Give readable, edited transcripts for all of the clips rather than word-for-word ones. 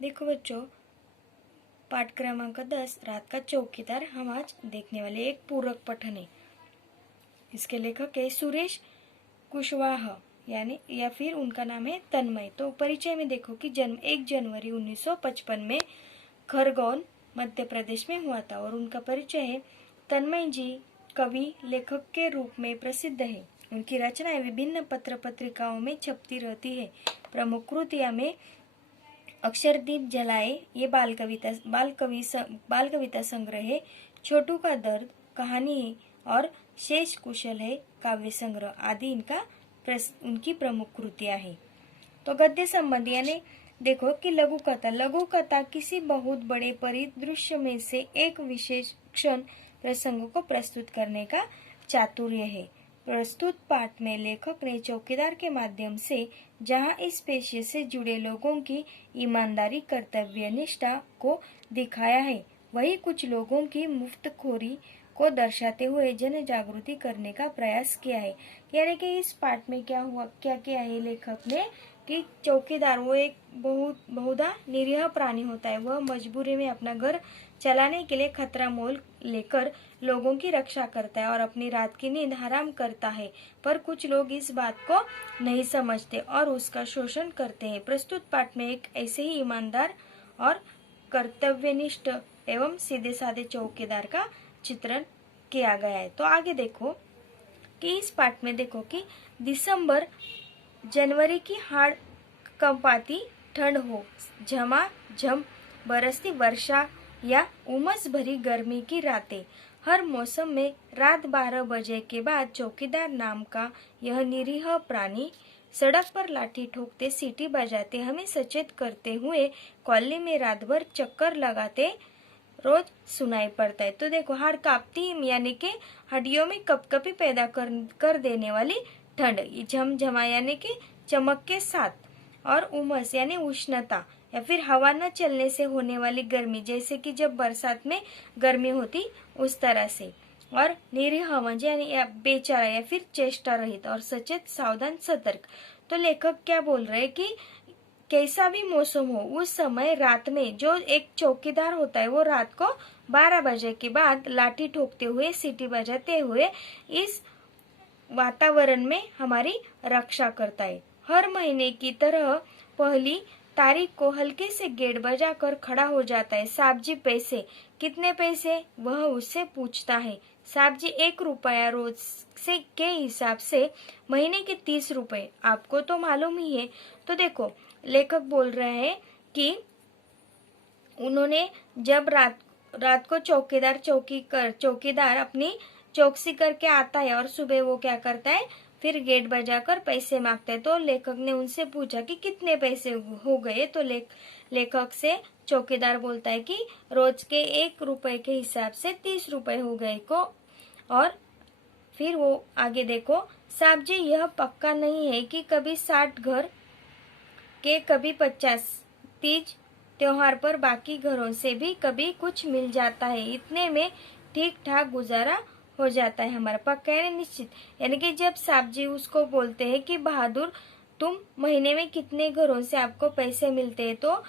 देखो बच्चों, पाठ क्रमांक 10 रात का चौकीदार हम आज देखने वाले एक पूरक पठन है। इसके लेखक है सुरेश कुशवाहा यानी या फिर उनका नाम है तन्मय। तो परिचय में देखो कि जन्म 1 जनवरी 1955 में खरगोन मध्य प्रदेश में हुआ था और उनका परिचय है। तन्मय जी कवि लेखक के रूप में प्रसिद्ध है। उनकी रचनाएं विभिन्न पत्र पत्रिकाओं में छपती रहती है। प्रमुख कृतियां में अक्षरदीप जलाए ये बाल कविता संग्रह है, छोटू का दर्द कहानी है और शेष कुशल है काव्य संग्रह आदि उनकी प्रमुख कृतियां हैं। तो गद्य संबंधी यानी देखो कि लघु कथा किसी बहुत बड़े परिदृश्य में से एक विशेष क्षण प्रसंग को प्रस्तुत करने का चातुर्य है। प्रस्तुत पाठ में लेखक ने चौकीदार के माध्यम से जहां इस पेशे से जुड़े लोगों की ईमानदारी कर्तव्य निष्ठा को दिखाया है, वही कुछ लोगों की मुफ्तखोरी को दर्शाते हुए जन जागृति करने का प्रयास किया है। यानी कि इस पाठ में क्या किया है लेखक ने कि चौकीदार वो एक बहुधा निरीह प्राणी होता है। वह मजबूरी में अपना घर चलाने के लिए खतरा मोल लेकर लोगों की रक्षा करता है और अपनी रात की नींद हराम करता है, पर कुछ लोग इस बात को नहीं समझते और उसका शोषण करते हैं। प्रस्तुत पाठ में एक ऐसे ही ईमानदार और कर्तव्यनिष्ठ एवं सीधे साधे चौकीदार का चित्रण किया गया है। तो आगे देखो कि इस पाठ में देखो कि दिसंबर जनवरी की हाड़ कंपाती ठंड हो, झमाझम बरसती वर्षा या उमस भरी गर्मी की रातें, हर मौसम में रात 12 बजे के बाद चौकीदार नाम का यह निरीह प्राणी सड़क पर लाठी ठोकते सीटी बजाते हमें सचेत करते हुए कॉलोनी में रात भर चक्कर लगाते रोज सुनाई पड़ता है। तो देखो, हाड़ कांपती यानी कि हड्डियों में कपकपी पैदा कर देने वाली ठंड, झमझमा यानी कि चमक के साथ, और उमस यानी उष्णता या फिर हवा न चलने से होने वाली गर्मी, जैसे कि जब बरसात में गर्मी होती उस तरह से, और निरीह यानी बेचारा या फिर चेष्टा रहित और सचेत सावधान सतर्क। तो लेखक क्या बोल रहे हैं कि कैसा भी मौसम हो, उस समय रात में जो एक चौकीदार होता है वो रात को 12 बजे के बाद लाठी ठोकते हुए सीटी बजाते हुए इस वातावरण में हमारी रक्षा करता है। हर महीने की तरह पहली तारीख को हल्के से गेट बजाकर खड़ा हो जाता है। साहब जी पैसे, कितने पैसे, वह उससे पूछता है। साहब जी 1 रुपया रोज से के हिसाब से महीने के 30 रुपए, आपको तो मालूम ही है। तो देखो, लेखक बोल रहे हैं कि उन्होंने जब रात को चौकीदार अपनी चौकसी करके आता है और सुबह वो क्या करता है, फिर गेट बजाकर पैसे मांगता है। तो लेखक ने उनसे पूछा कि कितने पैसे हो गए। तो लेखक से चौकीदार बोलता है कि रोज के 1 रुपए के हिसाब से 30 रुपए हो गए को। और फिर वो आगे देखो, साहब जी यह पक्का नहीं है कि कभी 60 घर के कभी 50, तीज त्योहार पर बाकी घरों से भी कभी कुछ मिल जाता है, इतने में ठीक ठाक गुजारा हो जाता है हमारा, पक्का है निश्चित। यानी कि जब साहब जी उसको बोलते हैं कि बहादुर तुम महीने में कितने घरों से आपको पैसे मिलते हैं, तो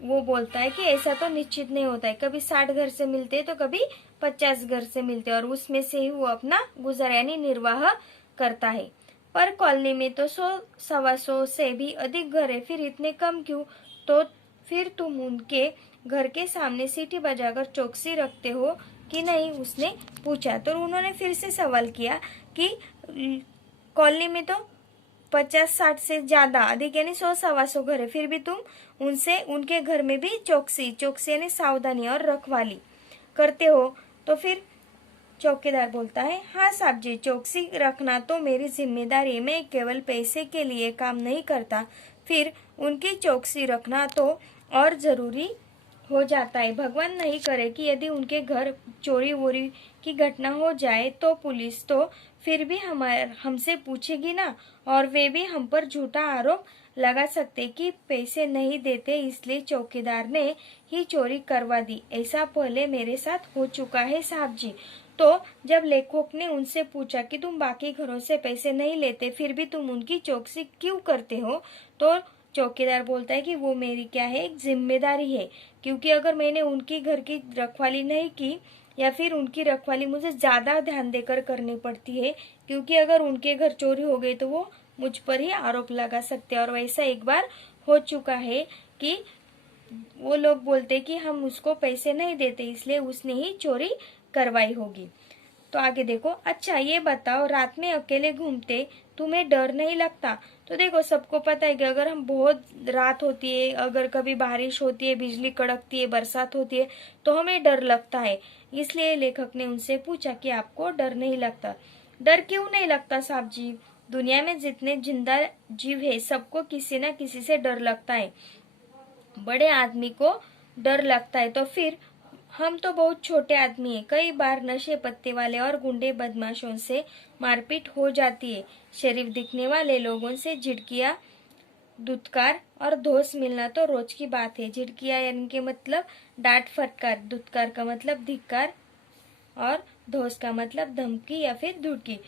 वो बोलता है कि ऐसा तो निश्चित नहीं होता है, कभी 60 घर से मिलते हैं तो कभी 50 घर से मिलते हैं और उसमें से ही वो अपना गुजारा यानी निर्वाह करता है। पर कॉलोनी में तो 100-125 से भी अधिक घर है, फिर इतने कम क्यों? तो फिर तुम उनके घर के सामने सीटी बजाकर चौकसी रखते हो कि नहीं, उसने पूछा। तो उन्होंने फिर से सवाल किया कि कॉलोनी में तो 50-60 से ज्यादा अधिक यानी 100-125 घर है, फिर भी तुम उनके घर में भी चौकसी यानी सावधानी और रखवाली करते हो। तो फिर चौकीदार बोलता है, हाँ साहब जी, चौकसी रखना तो मेरी जिम्मेदारी, मैं केवल पैसे के लिए काम नहीं करता, फिर उनकी चौकसी रखना तो और जरूरी हो जाता है। भगवान नहीं करे कि यदि उनके घर चोरी वोरी की घटना हो जाए तो पुलिस तो फिर भी हमसे पूछेगी ना, और वे भी हम पर झूठा आरोप लगा सकते कि पैसे नहीं देते इसलिए चौकीदार ने ही चोरी करवा दी। ऐसा पहले मेरे साथ हो चुका है साहब जी। तो जब लेखक ने उनसे पूछा कि तुम बाकी घरों से पैसे नहीं लेते फिर भी तुम उनकी चौकसी क्यों करते हो, तो चौकीदार बोलता है कि वो मेरी क्या है, एक जिम्मेदारी है, क्योंकि अगर मैंने उनकी घर की रखवाली नहीं की या फिर उनकी रखवाली मुझे ज़्यादा ध्यान देकर करनी पड़ती है, क्योंकि अगर उनके घर चोरी हो गई तो वो मुझ पर ही आरोप लगा सकते हैं। और वैसा एक बार हो चुका है कि वो लोग बोलते कि हम उसको पैसे नहीं देते इसलिए उसने ही चोरी करवाई होगी। तो आगे देखो, अच्छा ये बताओ रात में अकेले घूमते तुम्हें डर नहीं लगता? तो देखो सबको पता है कि अगर हम बहुत रात होती है, अगर कभी बारिश होती है, बिजली कड़कती है, बरसात होती है तो हमें डर लगता है। इसलिए लेखक ने उनसे पूछा कि आपको डर नहीं लगता? डर क्यों नहीं लगता साहब जी? दुनिया में जितने जिंदा जीव है सबको किसी न किसी से डर लगता है। बड़े आदमी को डर लगता है तो फिर हम तो बहुत छोटे आदमी हैं। कई बार नशे पत्ते वाले और गुंडे बदमाशों से मारपीट हो जाती है। शरीफ दिखने वाले लोगों से झिड़कियां, धुतकार और धोस मिलना तो रोज की बात है। झिड़कियां यानी कि मतलब डांट फटकार, धुतकार का मतलब धिक्कार और धोस का मतलब धमकी या फिर धुड़की।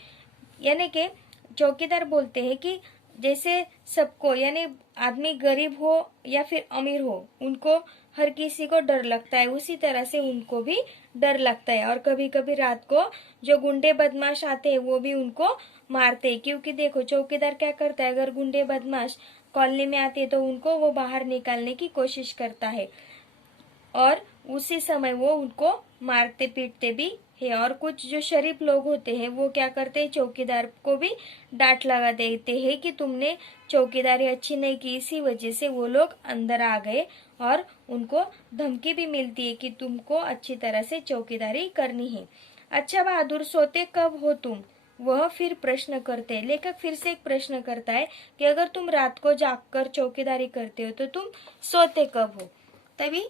यानी कि चौकीदार बोलते हैं कि जैसे सबको, यानी आदमी गरीब हो या फिर अमीर हो, उनको हर किसी को डर लगता है, उसी तरह से उनको भी डर लगता है। और कभी कभी रात को जो गुंडे बदमाश आते हैं वो भी उनको मारते हैं, क्योंकि देखो चौकीदार क्या करता है, अगर गुंडे बदमाश कॉलोनी में आते हैं तो उनको वो बाहर निकालने की कोशिश करता है और उसी समय वो उनको मारते पीटते भी है। और कुछ जो शरीफ लोग होते हैं वो क्या करते हैं, चौकीदार को भी डांट लगा देते हैं कि तुमने चौकीदारी अच्छी नहीं की। इसी वजह से वो लोग अंदर आ गए और उनको धमकी भी मिलती है कि तुमको अच्छी तरह से चौकीदारी करनी है। अच्छा बहादुर, सोते कब हो तुम? वह फिर प्रश्न करते हैं। लेखक फिर से एक प्रश्न करता है कि अगर तुम रात को जागकर चौकीदारी करते हो तो तुम सोते कब हो? तभी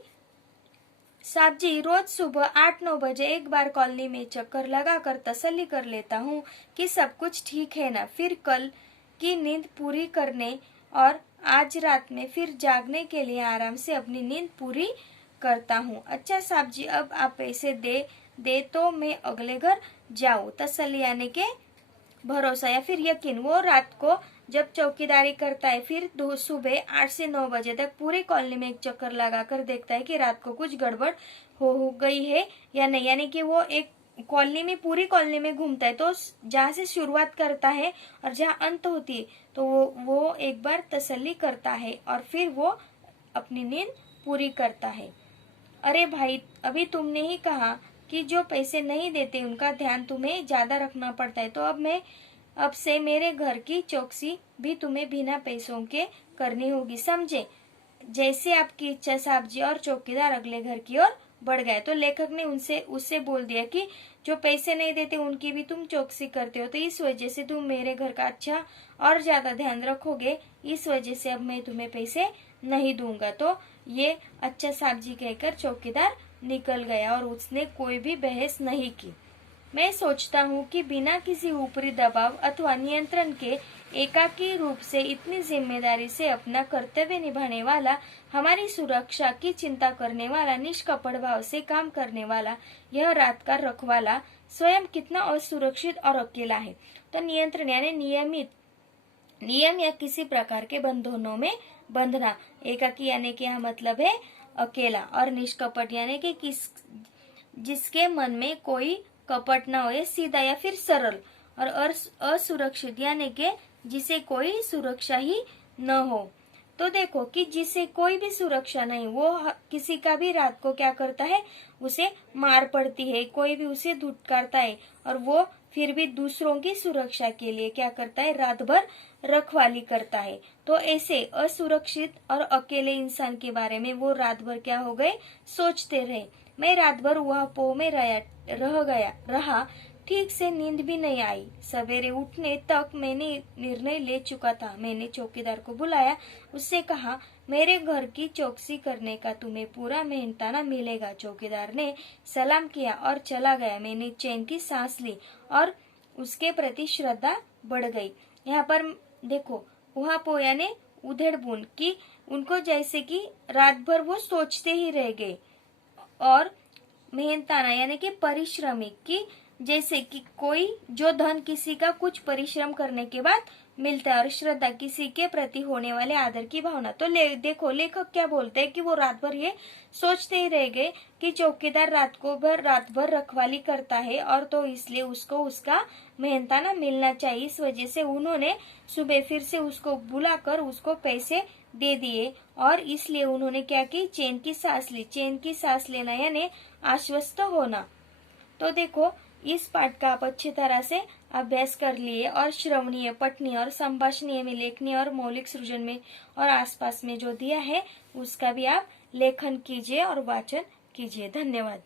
साहब जी, रोज सुबह 8-9 बजे एक बार कॉलोनी में चक्कर लगाकर तसल्ली कर लेता हूँ कि सब कुछ ठीक है ना, फिर कल की नींद पूरी करने और आज रात में फिर जागने के लिए आराम से अपनी नींद पूरी करता हूँ। अच्छा साहब जी, अब आप पैसे दे तो मैं अगले घर जाऊँ। तसल्ली यानी के भरोसा या फिर यकीन। वो रात को जब चौकीदारी करता है फिर सुबह 8 से 9 बजे तक पूरी कॉलोनी में एक चक्कर लगाकर देखता है कि रात को कुछ गड़बड़ हो गई है या नहीं। यानी कि वो एक कॉलोनी में, पूरी कॉलोनी में घूमता है, तो जहाँ से शुरुआत करता है और जहाँ अंत होती है तो वो एक बार तसल्ली करता है और फिर वो अपनी नींद पूरी करता है। अरे भाई, अभी तुमने ही कहा कि जो पैसे नहीं देते उनका ध्यान तुम्हें ज्यादा रखना पड़ता है, तो अब से मेरे घर की चौकसी भी तुम्हें बिना पैसों के करनी होगी, समझे? जैसे आपकी इच्छा साहब जी। और चौकीदार अगले घर की ओर बढ़ गए। तो लेखक ने उससे बोल दिया कि जो पैसे नहीं देते उनकी भी तुम चौकसी करते हो, तो इस वजह से तुम मेरे घर का अच्छा और ज्यादा ध्यान रखोगे, इस वजह से अब मैं तुम्हें पैसे नहीं दूंगा। तो ये अच्छा साहब जी कहकर चौकीदार निकल गया और उसने कोई भी बहस नहीं की। मैं सोचता हूँ कि बिना किसी ऊपरी दबाव अथवा नियंत्रण के एकाकी रूप से इतनी जिम्मेदारी से अपना कर्तव्य निभाने वाला, हमारी सुरक्षा की चिंता करने वाला, निष्कपट भाव से काम करने वाला यह रात का रखवाला स्वयं कितना असुरक्षित और अकेला है। तो नियंत्रण यानी नियम या किसी प्रकार के बंधनों में बंधना। एकाकी यानी कि यहाँ मतलब है अकेला। और निष्कपट यानी कि जिसके मन में कोई कपट ना हो, सीधा या फिर सरल। और असुरक्षित यानी कि जिसे कोई सुरक्षा ही न हो। तो देखो कि जिसे कोई भी सुरक्षा नहीं, वो किसी का भी रात को क्या करता है, उसे मार पड़ती है, कोई भी उसे धुतकारता है और वो फिर भी दूसरों की सुरक्षा के लिए क्या करता है, रात भर रखवाली करता है। तो ऐसे असुरक्षित और अकेले इंसान के बारे में वो रात भर क्या हो गए, सोचते रहे। मैं रात भर वह पो में रहा, ठीक से नींद भी नहीं आई। सवेरे उठने तक मैंने निर्णय ले चुका था। मैंने चौकीदार को बुलाया, उससे कहा मेरे घर की चौकसी करने का तुम्हें पूरा मेहनताना मिलेगा। चौकीदार ने सलाम किया और चला गया। मैंने चैन की सांस ली और उसके प्रति श्रद्धा बढ़ गई। यहाँ पर देखो उहापो यानी उधेड़बुन की, उनको जैसे कि रात भर वो सोचते ही रह गए। और मेहनताना यानी कि परिश्रमिक की, जैसे कि कोई जो धन किसी का कुछ परिश्रम करने के बाद मिलता है और श्रद्धा किसी के प्रति होने वाले आदर की भावना। तो देखो लेखक क्या बोलते हैं कि वो रात भर ये सोचते ही रह गए कि चौकीदार रात भर रखवाली करता है और तो इसलिए उसको उसका मेहनताना मिलना चाहिए। इस वजह से उन्होंने सुबह फिर से उसको बुलाकर उसको पैसे दे दिए और इसलिए उन्होंने क्या की, चैन की सांस ली। चैन की सांस लेना यानी आश्वस्त होना। तो देखो इस पाठ का आप अच्छी तरह से अभ्यास कर लिए और श्रवणीय, पठनीय और संभाषणीय में, लेखनीय और मौलिक सृजन में और आसपास में जो दिया है उसका भी आप लेखन कीजिए और वाचन कीजिए। धन्यवाद।